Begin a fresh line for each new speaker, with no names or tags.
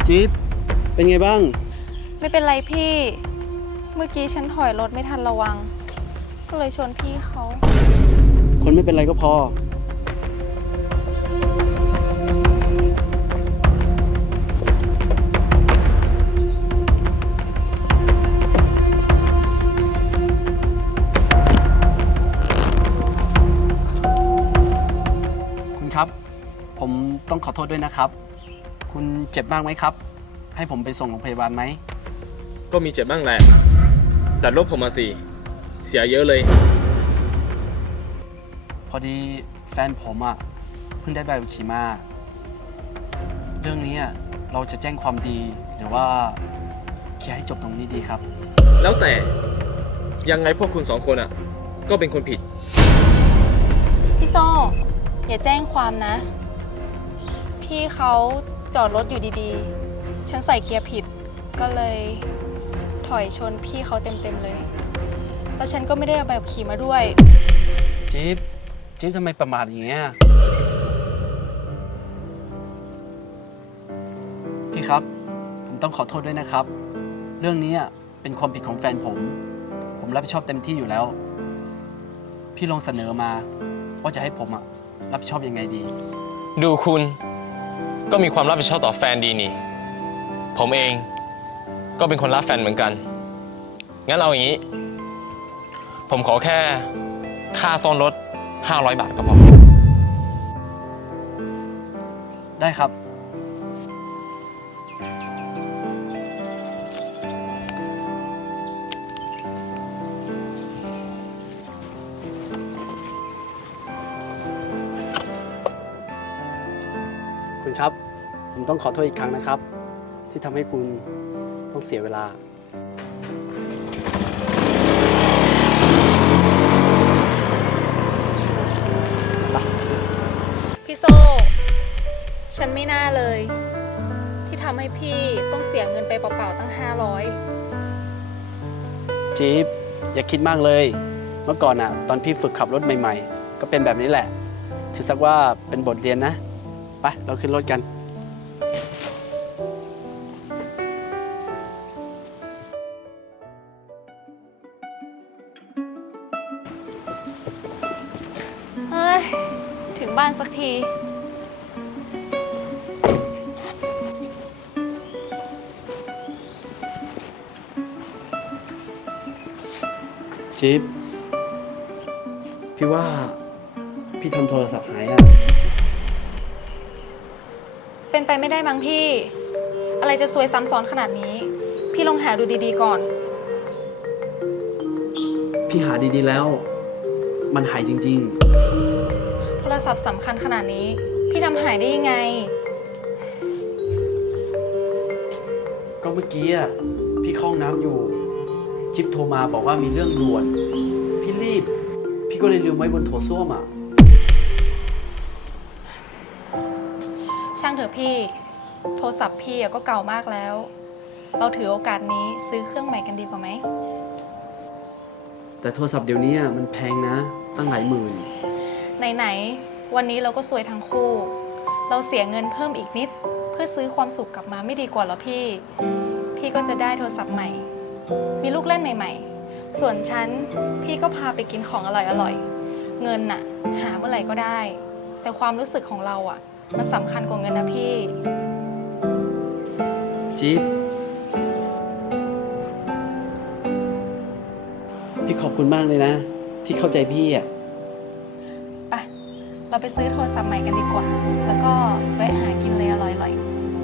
จิ๊บเป็นไงบ้าง
ไม่เป็นไรพี่ เมื่อกี้ฉันถอยรถไม่ทันระวัง ก็เลยชนพี่เขา
คนไม่เป็นไรก็พอคุณครับผมต้องขอโทษด้วยนะครับคุณเจ็บมากไหมครับให้ผมไปส่งโรงพยาบาลไหม
ก็มีเจ็บบ้างแหละแต่รถผมมาสิเสียเยอะเลย
พอดีแฟนผมเพิ่งได้ใบขับขี่มาเรื่องนี้เราจะแจ้งความดีหรือว่าเคลียร์ให้จบตรงนี้ดีครับ
แล้วแต่ยังไงพวกคุณสองคนก็เป็นคนผิด
พี่โซ่อย่าแจ้งความนะ พี่เขาจอดรถอยู่ดีๆ ฉันใส่เกียร์ผิด ก็เลยถอยชนพี่เขาเต็มๆเลย แล้วฉันก็ไม่ได้เอาใบขับขี่มาด้วย
จิ๊บทำไมประมาทอย่างเงี้ยพี่ครับผมต้องขอโทษด้วยนะครับเรื่องนี้เป็นความผิดของแฟนผมรับผิดชอบเต็มที่อยู่แล้วพี่ลองเสนอมาว่าจะให้ผมรับผิดชอบยังไงดี
ดูคุณก็มีความรับผิดชอบต่อแฟนดีนี่ผมเองก็เป็นคนรักแฟนเหมือนกันงั้นเอาอย่างนี้ผมขอแค่ค่าซ่อมรถ500 บาทก็พอ
ได้ครับคุณครับผมต้องขอโทษอีกครั้งนะครับที่ทำให้คุณต้องเสียเวลา
พี่โซ่ฉันไม่น่าเลย ที่ทำให้พี่ต้องเสียเงินไปเปล่าๆตั้ง500
จี๊บอย่าคิดมากเลยเมื่อก่อนตอนพี่ฝึกขับรถใหม่ๆก็เป็นแบบนี้แหละถือสักว่าเป็นบทเรียนนะไปเราขึ้นรถกัน
เฮ้ย ถึงบ้านสักที
จิ๊บพี่ว่าพี่ทำโทรศัพท์หาย
เป็นไปไม่ได้มั้งพี่ อะไรจะซวยซ้ำซ้อนขนาดนี้ พี่ลองหาดูดีๆก่อน
พี่หาดีๆแล้วมันหายจริง
โทรศัพท์สำคัญขนาดนี้ พี่ทำหายได้ยังไง
ก็เมื่อกี้พี่เข้าห้องน้ำอยู่จิ๊บโทรมาบอกว่ามีเรื่องด่วนพี่รีบพี่ก็เลยลืมไว้บนโถส้วม
ช่างเถอะพี่ โทรศัพท์พี่ก็เก่ามากแล้ว เราถือโอกาสนี้ซื้อเครื่องใหม่กันดีกว่าไหม
แต่โทรศัพท์เดี๋ยวนี้มันแพงนะตั้งหลายหมื่น
ไหนๆวันนี้เราก็ซวยทั้งคู่ เราเสียเงินเพิ่มอีกนิด เพื่อซื้อความสุขกลับมาไม่ดีกว่าเหรอพี่ พี่ก็จะได้โทรศัพท์ใหม่ มีลูกเล่นใหม่ๆ ส่วนฉันพี่ก็พาไปกินของอร่อยๆ เงินหาเมื่อไหร่ก็ได้ แต่ความรู้สึกของเรามันสำคัญกว่าเงินนะพี่
จิ๊บพี่ขอบคุณมากเลยนะที่เข้าใจพี่
ไปเราไปซื้อโทรศัพท์ใหม่กันดีกว่า แล้วก็แวะหากินเลยอร่อยๆ